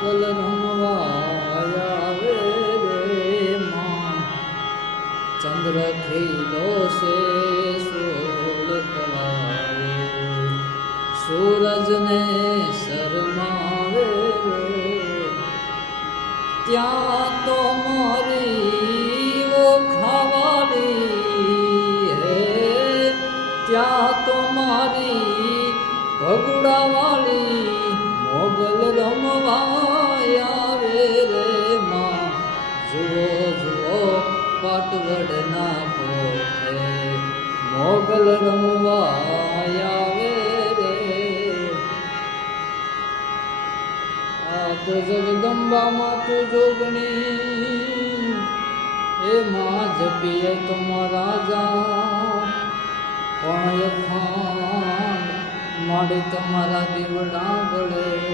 મોગલ રમવા આવે રે માં ચંદ્ર ખીલો સે સોળ કળાવે સૂરજને શરમાવે રે ત્યાં તો મારી ઓખાવાલી હે ત્યાં તો મારી ભગુડાવાલી મોગલ રમવા આવે રે માં જુઓ જુઓ પાટવડના કોઠે મોગલ રમવા આવે રે આ તો જગદંબામાં તું જોગણી એ માં જપીએ તમારા જા પણ યખાન માડી તમારા દીવડા ગળે